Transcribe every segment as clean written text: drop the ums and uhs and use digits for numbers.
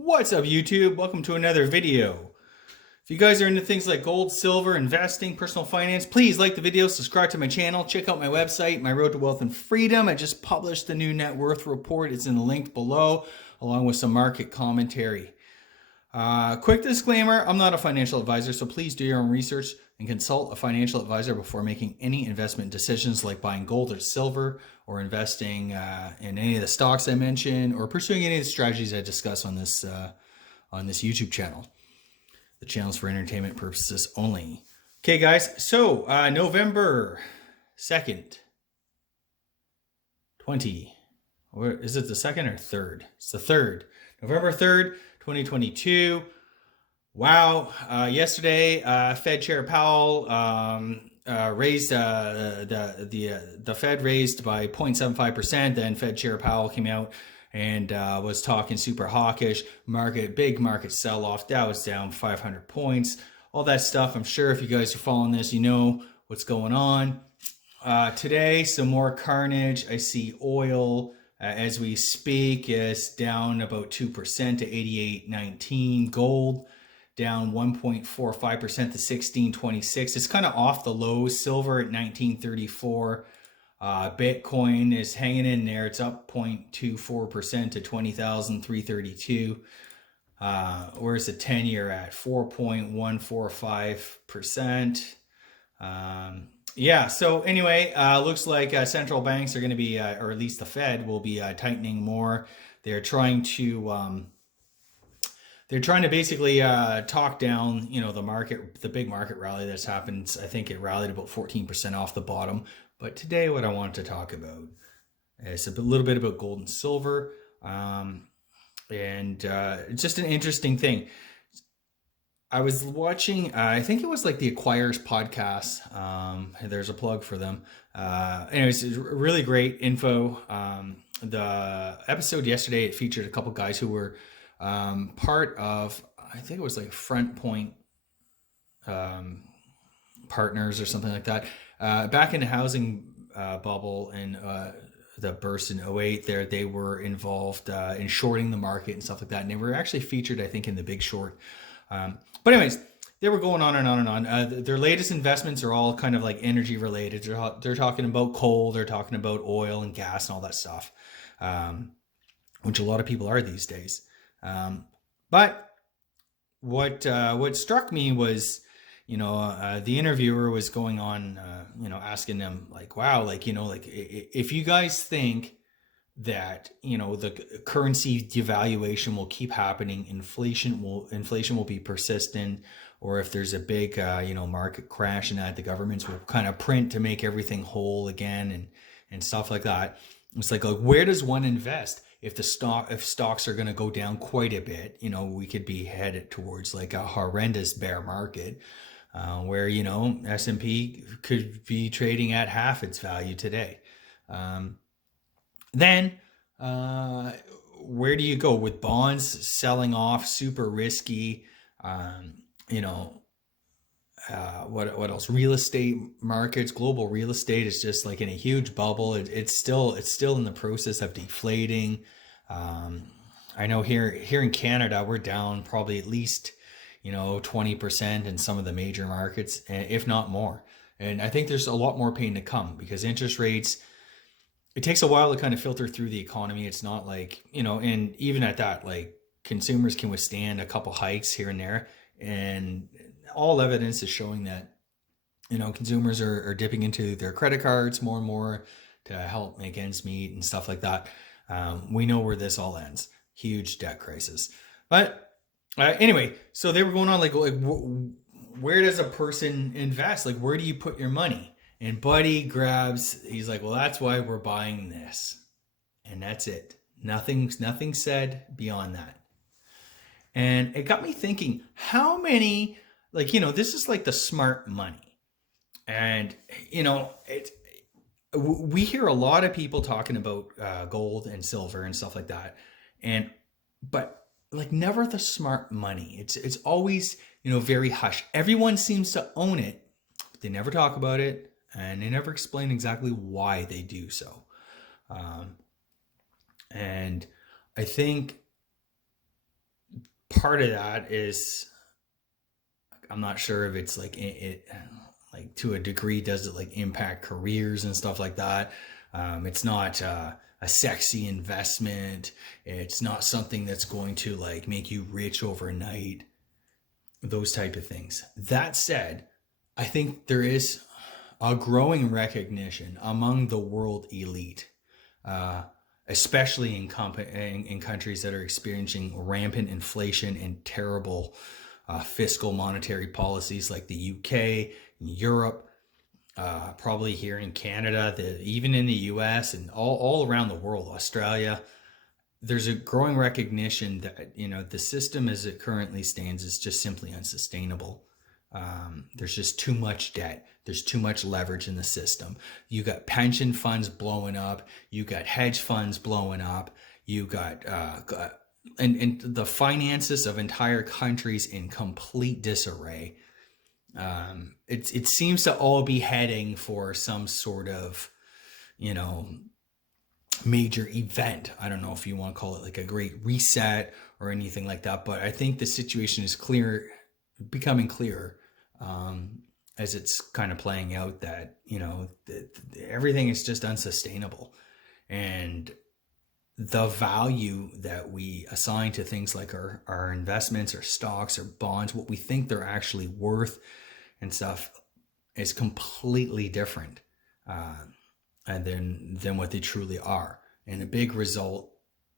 What's up, YouTube? Welcome to another video. If you guys are into things like gold, silver, investing, personal finance, please like the video, subscribe to my channel, check out my website, My Road to Wealth and Freedom. I just published the new net worth report. It's in the link below, along with some market commentary. Quick disclaimer, I'm not a financial advisor, so please do your own research and consult a financial advisor before making any investment decisions like buying gold or silver or investing in any of the stocks I mentioned or pursuing any of the strategies I discuss on this YouTube channel. The channel's for entertainment purposes only. Okay, guys, so November 2nd, or is it the 2nd or 3rd? It's the 3rd. November 3rd, 2022. Wow. Yesterday, Fed Chair Powell raised the Fed raised by 0.75%. Then Fed Chair Powell came out and was talking super hawkish. Big market sell-off. Dow was down 500 points. All that stuff. I'm sure if you guys are following this, you know what's going on. Today, some more carnage. I see oil as we speak is down about 2% to 88.19. Gold down 1.45% to 16.26. It's kind of off the lows. Silver at 19.34. Bitcoin is hanging in there. It's up 0.24% to 20,332. Where's the 10-year at? 4.145%. Yeah, so anyway, looks like central banks are going to be, or at least the Fed will be tightening more. They're trying to basically talk down, the market, the big market rally that's happened. I think it rallied about 14% off the bottom. But today, what I wanted to talk about is a little bit about gold and silver, and it's just an interesting thing. I was watching, I think it was like the Acquirers podcast. There's a plug for them. Anyways, it's really great info. The episode yesterday, it featured a couple guys who were part of, I think it was like Front Point Partners or something like that. Back in the housing bubble and the burst in '08 there, they were involved in shorting the market and stuff like that. And they were actually featured, I think, in The Big Short. But anyways, they were going on and on and on. Their latest investments are all kind of like energy related. They're talking about coal, they're talking about oil and gas and all that stuff, which a lot of people are these days. But what struck me was, the interviewer was going on, asking them like, wow, if you guys think that, the currency devaluation will keep happening, inflation will be persistent, or if there's a big, market crash and that the governments will kind of print to make everything whole again and stuff like that. It's like where does one invest? If stocks are going to go down quite a bit, we could be headed towards like a horrendous bear market, where, S&P could be trading at half its value today. Then where do you go with bonds selling off, super risky? What else? Real estate markets, global real estate is just like in a huge bubble. It's still in the process of deflating. I know here in Canada, we're down probably at least 20% in some of the major markets, if not more. And I think there's a lot more pain to come because interest rates, it takes a while to kind of filter through the economy. It's not like, and even at that, like consumers can withstand a couple hikes here and there. And all evidence is showing that, consumers are dipping into their credit cards more and more to help make ends meet and stuff like that. We know where this all ends. Huge debt crisis. But anyway, so they were going on like where does a person invest? Like, where do you put your money? And Buddy he's like, well, that's why we're buying this. And that's it. Nothing said beyond that. And it got me thinking, how many, this is like the smart money. And, we hear a lot of people talking about gold and silver and stuff like that. But like never the smart money. It's always, very hush. Everyone seems to own it, but they never talk about it. And they never explain exactly why they do so. And I think part of that is, I'm not sure if it's like like to a degree, does it like impact careers and stuff like that? It's not a sexy investment. It's not something that's going to like make you rich overnight. Those type of things. That said, I think there is a growing recognition among the world elite, uh, especially in countries that are experiencing rampant inflation and terrible fiscal monetary policies like the UK, Europe, probably here in Canada, even in the US and all around the world, Australia. There's a growing recognition that the system as it currently stands is just simply unsustainable. There's just too much debt. There's too much leverage in the system. You got pension funds blowing up. You got hedge funds blowing up. You got and the finances of entire countries in complete disarray. It seems to all be heading for some sort of, you know, major event. I don't know if you want to call it like a great reset or anything like that, but I think the situation is becoming clearer, as it's kind of playing out that, everything is just unsustainable. And the value that we assign to things like our investments or stocks or bonds, what we think they're actually worth and stuff, is completely different and than what they truly are. And a big result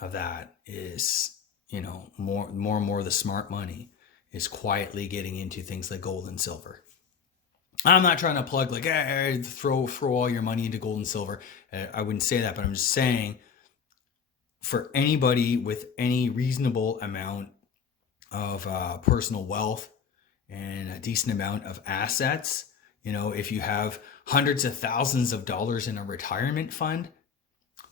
of that is, more and more of the smart money is quietly getting into things like gold and silver. I'm not trying to plug like, hey, throw all your money into gold and silver. I wouldn't say that, but I'm just saying, for anybody with any reasonable amount of personal wealth and a decent amount of assets, if you have hundreds of thousands of dollars in a retirement fund,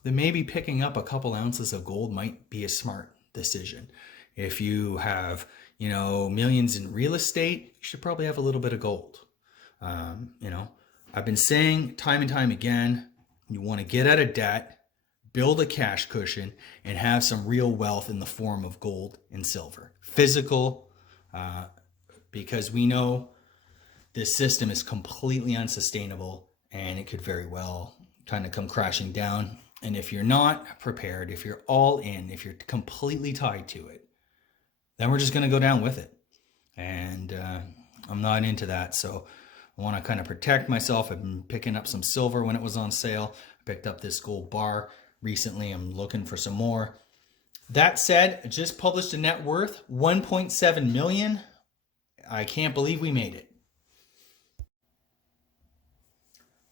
then maybe picking up a couple ounces of gold might be a smart decision. If you have, millions in real estate, you should probably have a little bit of gold. I've been saying time and time again, you want to get out of debt, build a cash cushion, and have some real wealth in the form of gold and silver. Physical, because we know this system is completely unsustainable and it could very well kind of come crashing down. And if you're not prepared, if you're all in, if you're completely tied to it, then we're just going to go down with it. And I'm not into that. So I want to kind of protect myself. I've been picking up some silver when it was on sale. I picked up this gold bar recently. I'm looking for some more. That said, I just published a net worth, 1.7 million. I can't believe we made it.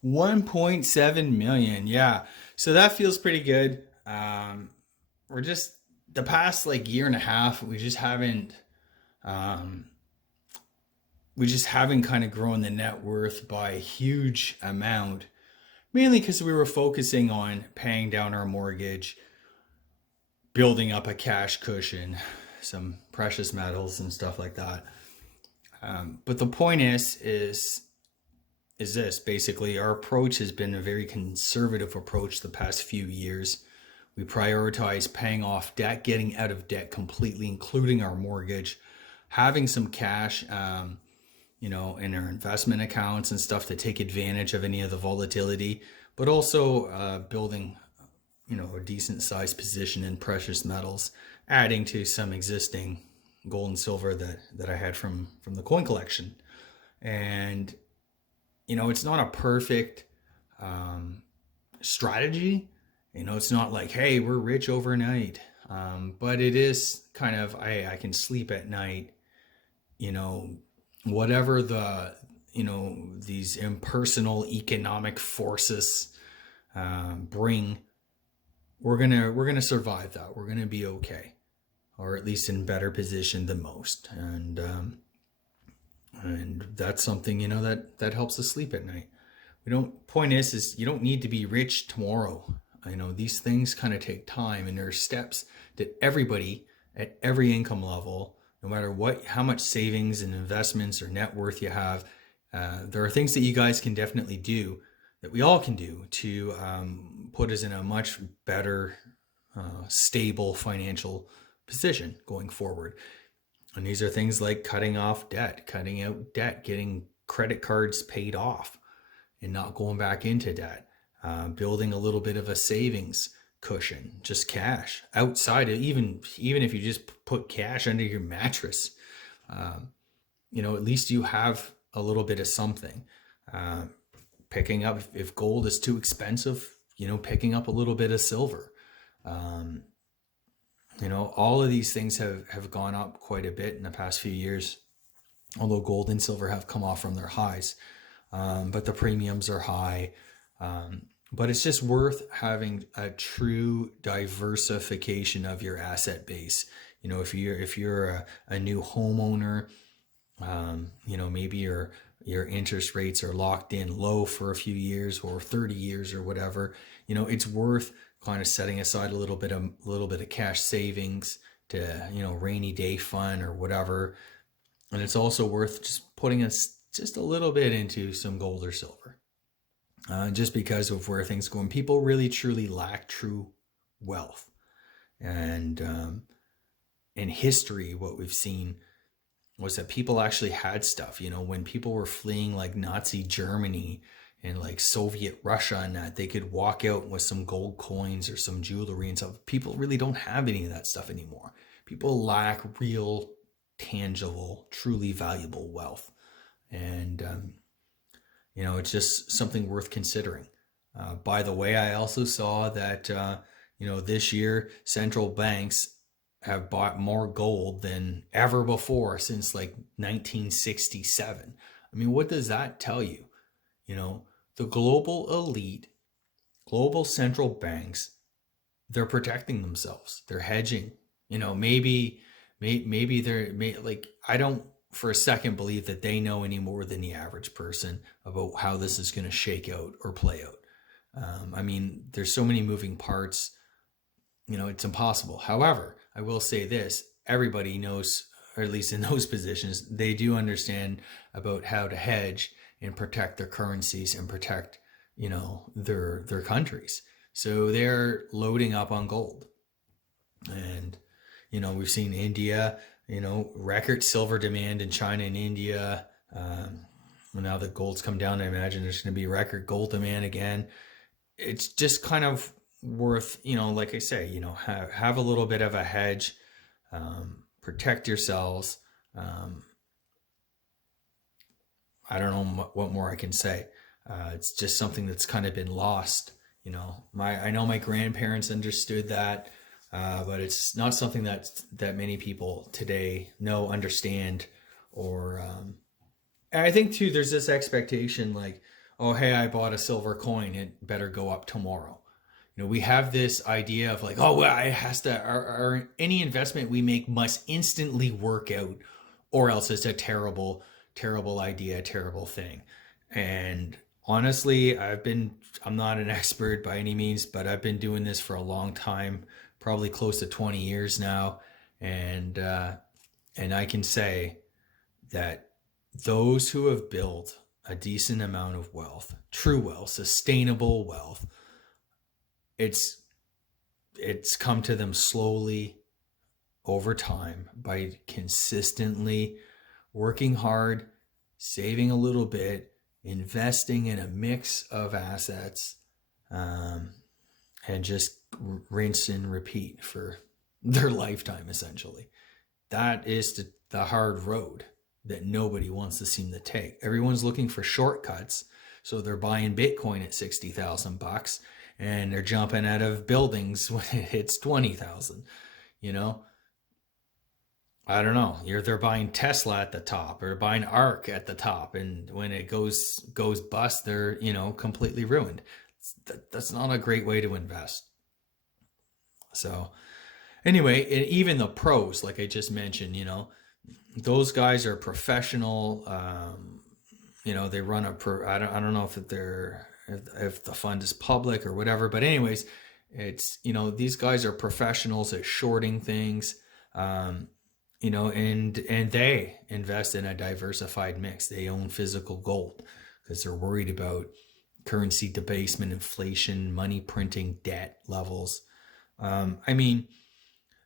1.7 million. Yeah. So that feels pretty good. We're just, the past like year and a half, we just haven't kind of grown the net worth by a huge amount, mainly because we were focusing on paying down our mortgage, building up a cash cushion, some precious metals and stuff like that. But the point is this, basically our approach has been a very conservative approach the past few years. We prioritize paying off debt, getting out of debt completely, including our mortgage, having some cash, in our investment accounts and stuff to take advantage of any of the volatility, but also building, a decent sized position in precious metals, adding to some existing gold and silver that I had from the coin collection. And, it's not a perfect strategy. It's not like, hey, we're rich overnight. But it is kind of, I can sleep at night, whatever the, these impersonal economic forces bring, we're gonna survive that. We're gonna be okay, or at least in better position than most. And that's something, that helps us sleep at night. Point is you don't need to be rich tomorrow. These things kind of take time, and there are steps that everybody at every income level, no matter how much savings and investments or net worth you have, there are things that you guys can definitely do, that we all can do, to put us in a much better, stable financial position going forward. And these are things like cutting off debt, cutting out debt, getting credit cards paid off and not going back into debt, building a little bit of a savings cushion, just cash outside of even if you just put cash under your mattress, at least you have a little bit of something. Uh, Picking up, if gold is too expensive, picking up a little bit of silver. Um, all of these things have gone up quite a bit in the past few years, although gold and silver have come off from their highs. But the premiums are high. But it's just worth having a true diversification of your asset base. If you're a new homeowner, maybe your interest rates are locked in low for a few years or 30 years or whatever. It's worth kind of setting aside a little bit of cash savings to, rainy day fund or whatever. And it's also worth just putting us just a little bit into some gold or silver, just because of where things go. And people really truly lack true wealth. And in history, what we've seen was that people actually had stuff. When people were fleeing like Nazi Germany and like Soviet Russia and that, they could walk out with some gold coins or some jewelry and stuff. People really don't have any of that stuff anymore. People lack real, tangible, truly valuable wealth. And, it's just something worth considering. By the way, I also saw that, this year central banks have bought more gold than ever before since like 1967. I mean, what does that tell you? The global elite, global central banks, they're protecting themselves. They're hedging. Maybe I don't for a second believe that they know any more than the average person about how this is going to shake out or play out. There's so many moving parts. It's impossible. However, I will say this, everybody knows, or at least in those positions, they do understand about how to hedge and protect their currencies and protect, their countries. So they're loading up on gold. And, we've seen India, record silver demand in China and India. Now that gold's come down, I imagine there's going to be record gold demand again. It's just kind of worth, like I say, have a little bit of a hedge, protect yourselves. I don't know what more I can say. It's just something that's kind of been lost. I know my grandparents understood that, but it's not something that many people today know, understand, or and I think too, there's this expectation like, oh, hey, I bought a silver coin, it better go up tomorrow. We have this idea of like, oh, well, it has to, any investment we make must instantly work out, or else it's a terrible, terrible idea, terrible thing. And honestly, I'm not an expert by any means, but I've been doing this for a long time, probably close to 20 years now. And I can say that those who have built a decent amount of wealth, true wealth, sustainable wealth, it's come to them slowly over time by consistently working hard, saving a little bit, investing in a mix of assets, and just rinse and repeat for their lifetime, essentially. That is the hard road that nobody wants to seem to take. Everyone's looking for shortcuts, so they're buying Bitcoin at $60,000 and they're jumping out of buildings when it hits 20,000. I don't know. They're buying Tesla at the top or buying ARK at the top, and when it goes bust, they're completely ruined. That's not a great way to invest. So anyway, even the pros, like I just mentioned, those guys are professional. They run I don't know if the fund is public or whatever, but anyways, it's, these guys are professionals at shorting things, and they invest in a diversified mix. They own physical gold because they're worried about currency debasement, inflation, money printing, debt levels.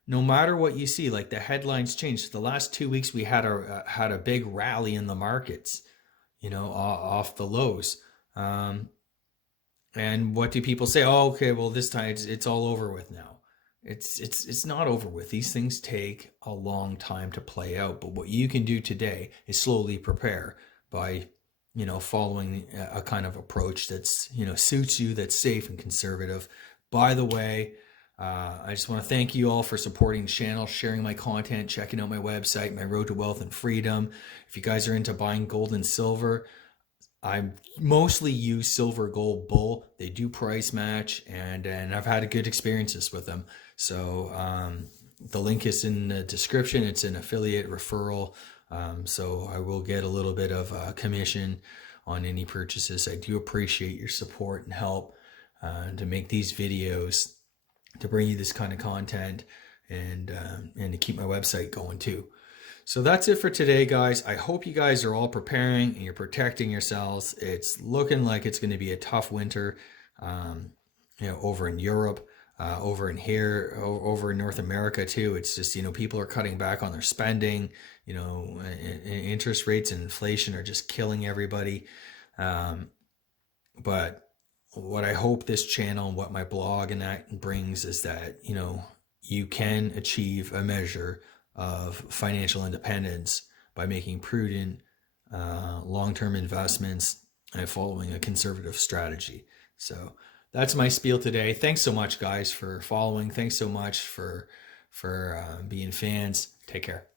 no matter what you see, like the headlines change. The last 2 weeks we had a big rally in the markets, off the lows. Um, and what do people say? Oh, okay, well this time it's all over with now. It's not over with. These things take a long time to play out. But what you can do today is slowly prepare by, following a kind of approach that's, suits you, that's safe and conservative. By the way, I just want to thank you all for supporting the channel, sharing my content, checking out my website, my Road to Wealth and Freedom. If you guys are into buying gold and silver, I mostly use silver, gold, bull. They do price match, and I've had good experiences with them. So the link is in the description. It's an affiliate referral, so I will get a little bit of commission on any purchases. I do appreciate your support and help to make these videos, to bring you this kind of content, and to keep my website going too. So that's it for today, guys. I hope you guys are all preparing and you're protecting yourselves. It's looking like it's going to be a tough winter, over in Europe, over in here, over in North America too. It's just, people are cutting back on their spending, interest rates and inflation are just killing everybody. But what I hope this channel and what my blog and that brings is that, you can achieve a measure of financial independence by making prudent, long-term investments and following a conservative strategy. So that's my spiel today. Thanks so much, guys, for following. Thanks so much for being fans. Take care.